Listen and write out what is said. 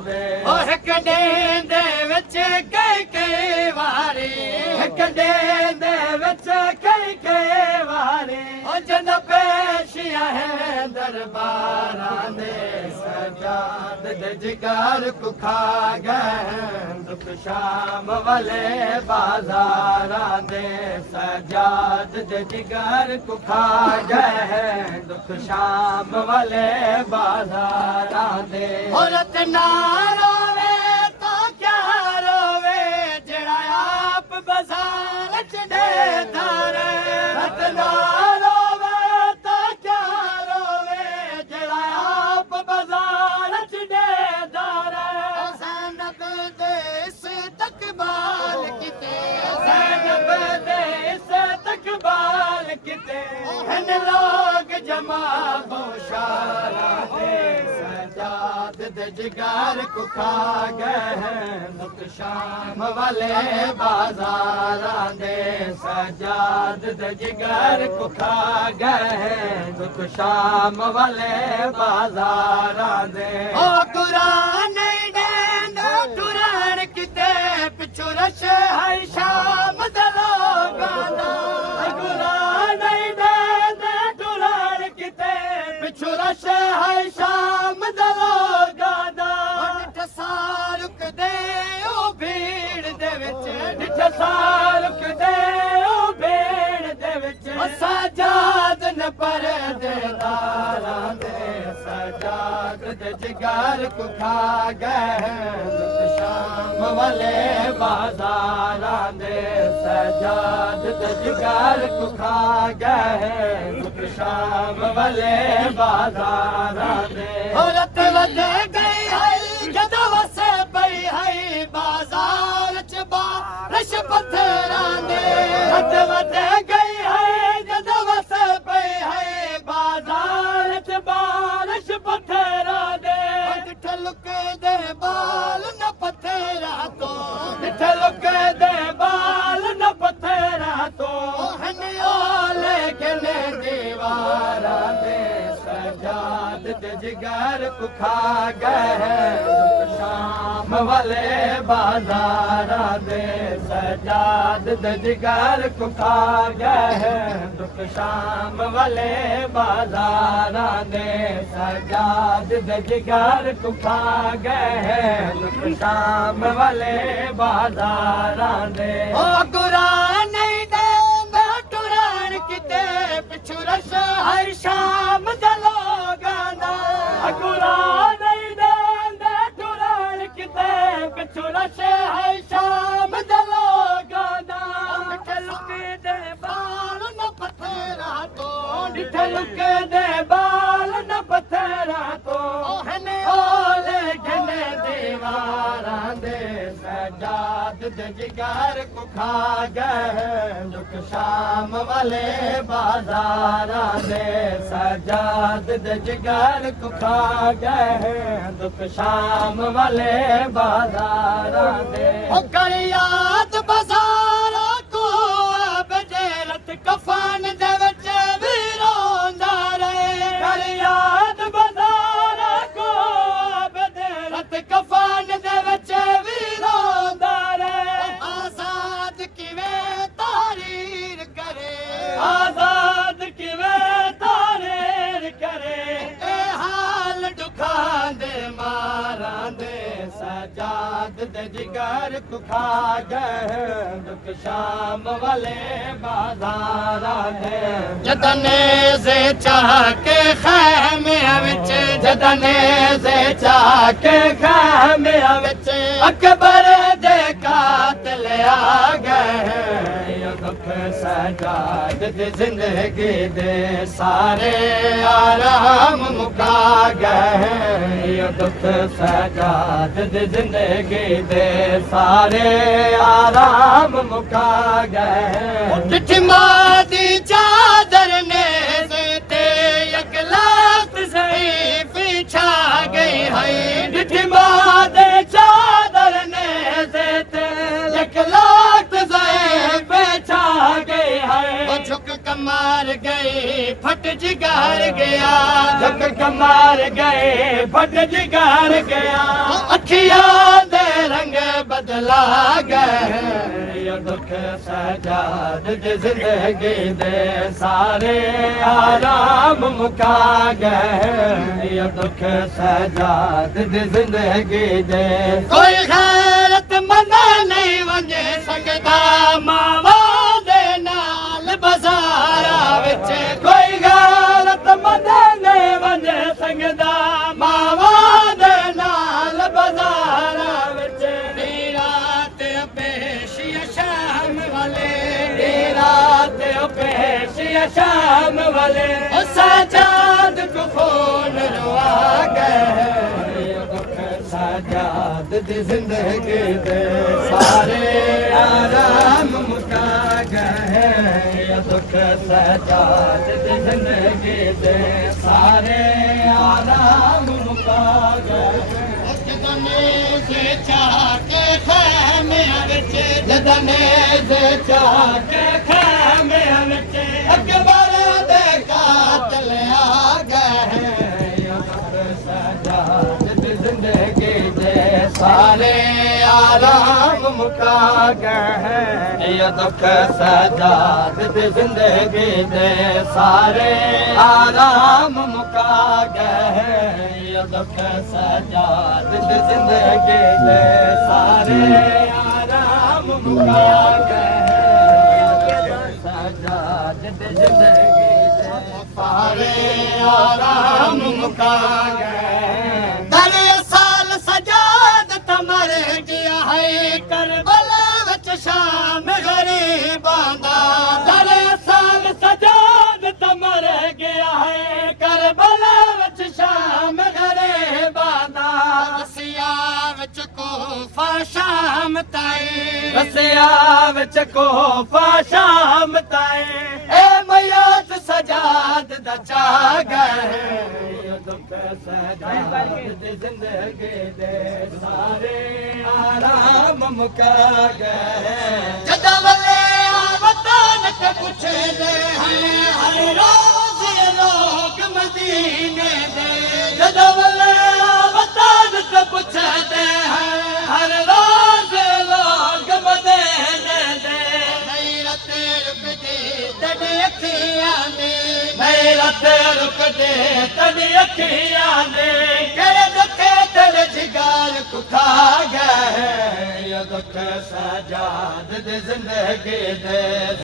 कॾहिं दे विच कई वारी कॾहिं विच कई वारी जद पेश आहे दरबारां दे सजाद दे जिगर को खा गए दुख शाम वाले बाजारां दे सजाद दे जिगर को खा गए दुख शाम वाले बाजारां दे औरत ना रोवे तो क्या रोवे जड़ा आप बाजार च देता रे औरत ना रोवे तो क्या रोवे जड़ा आप बाजार च देता रे ज़ैनब दे इज़्ज़त इक़बाल किते ज़ैनब दे इज़्ज़त इक़बाल किते हन लोग जमा होशारा दे सजाद दे जिगर को खा गए दुख शाम वाले बाजारां दे सजाद दे जिगर को खा गए दुख शाम वाले बाजारां दे ओ कुरान दे टुरान किते पिछु रश है शाम दे लोगां दा कुरान दे टुरान किते पिछु रश है शाम दे लोगां दा सारुक दे ओ भीड़ दे विच निठ सारुक दे ओ भीड़ दे विच सजाद न पर दे दारां दे सजाद दे जिगर को खा गए दुख शाम वाले बाजारां दे सजाद दे जिगर को खा गए दुख शाम वाले बाजारां दे औरत वधे गई है जदा वसे पई है बाजार च बारिश पत्थरां दे हद वधे गई है जदा वसे पई है बाजार च बारिश पत्थरां दे ठलुक दे बाल न पत्थरा तो ठलुक दे बाल न पत्थरा तो हन ओले कने दीवारां दे सजाद दे जिगर को खा गए दुख शाम वाले बाजारां दे सजाद दे जिगर को खा गए दुख शाम वाले बाजारां दे सजाद दे जिगर को खा गए दुख शाम वाले बाजारां दे ओ कुरान दे टुरान किते पिछु रश है शाम दे लोगां दा कुरान दे टुरान किते पिछु रश है शाम दे लोगां दा ठलुक दे बाल न पत्थरा तो ठलुक दे बाल न पत्थरा तो हन ओले घने दीवारां दे सजाद दे जिगर को खा गए दुख शाम वाले बाजारां दे सजाद दे जिगर को खा गए दुख शाम वाले बाजारां दे ओ कर याद बाजारां को बजेरत कफन दे विच भी रोंदा रहे कर याद बाजारां को बजेरत कफन दे विच भी रोंदा रहे आजाद किवें तारीर करे आजाद किवें तारीर करे ए हाल दुखां दे मारां दे सजाद दे जिगर को खा गए दुख शाम वाले बाजारां दे जदने से चाह के खैमे विच जदने से चाह के खैमे विच अकबर दे कातिल आ गए दुख सजाद दे जिंदगी दे सारे आराम मुका गए दुख सजाद दे जिंदगी दे सारे आराम मुका गए डिठमा दी चादर ने ते अगलात सही पीछा गई है डिठमा दे चादर ने ते अगलात सही पीछा गई है झुक कमार गई फट जिगर गया गया झक कमार गए फट जिगार गया अखियां दे रंग बदला गए ये दुख सजाद दे जिंदगी दे सारे आराम मुका गए ये दुख सजाद दे जिंदगी दे कोई गैरत मना नहीं वंजे सकदा मावा दे नाल बाजारा विच कोई गैरत मना नहीं वंजे सकदा मावा दे नाल बाजारा विच रात पेशिया शाम वाले रात पेशिया शाम वाले सजाद को खून रुआ गए सजाद दी जिंदगी दे सारे आराम मुका गए दुख सजाद दी जिंदगी दे सारे आराम मुका गए जदने से चाके खैमे विच जदने से चाके खैमे विच अकबर दे कातल आ गए सजाद दी जिंदगी दे सारे आराम मुका गए ये दुख सजाद दी जिंदगी दे सारे आराम मुका गए ये दुख सजाद दी जिंदगी दे सारे आराम मुका गए सजाद दी जिंदगी दे सारे आराम मुका गए दरे साल सजाद तमर गया है करबला विच शाम गरीबां दा दरे साल सजाद तमर गया है करबला विच शाम गरीबां दा रसिया विच कोफा शाम ताई रसिया विच कोफा शाम ताई ए मयात सजाद दा चा गए दुख सजाद दी जिंदगी दे सारे आराम मुका गए जदा वले आवतान ते पुछे दे हर रोज ये लोग मदीने दे जदा वले आवतान ते पुछे दे हर रोज लोग मदीने दे गैरत रुक दे तड़े अखियां दे गैरत रुक दे तड़े अखियां दे करे दुखे तेरे जिगार को खा गए ये दुख सजाद दे जिंदगी दे